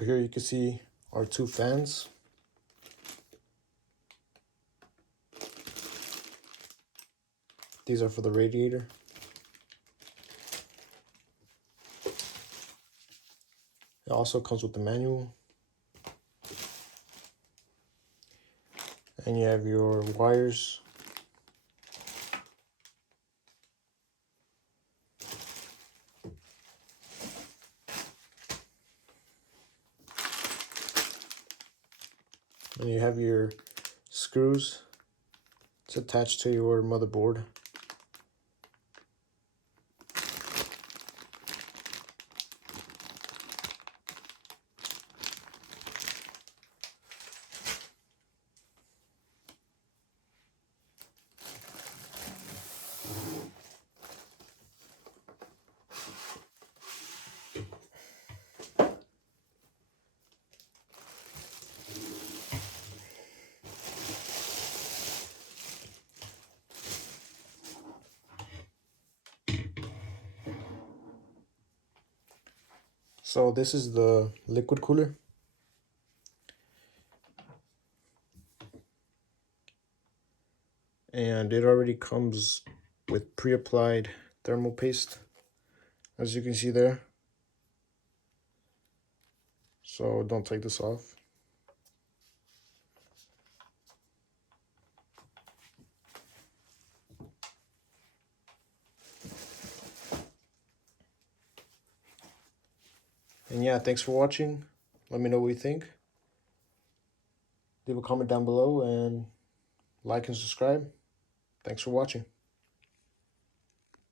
Here you can see our two fans. These are for the radiator. It also comes with the manual. And you have your wires. And you have your screws. It's attached to your motherboard. So this is the liquid cooler. And it already comes with pre-applied thermal paste, as you can see there. So don't take this off. And yeah, thanks for watching. Let me know what you think. Leave a comment down below and like and subscribe. Thanks for watching.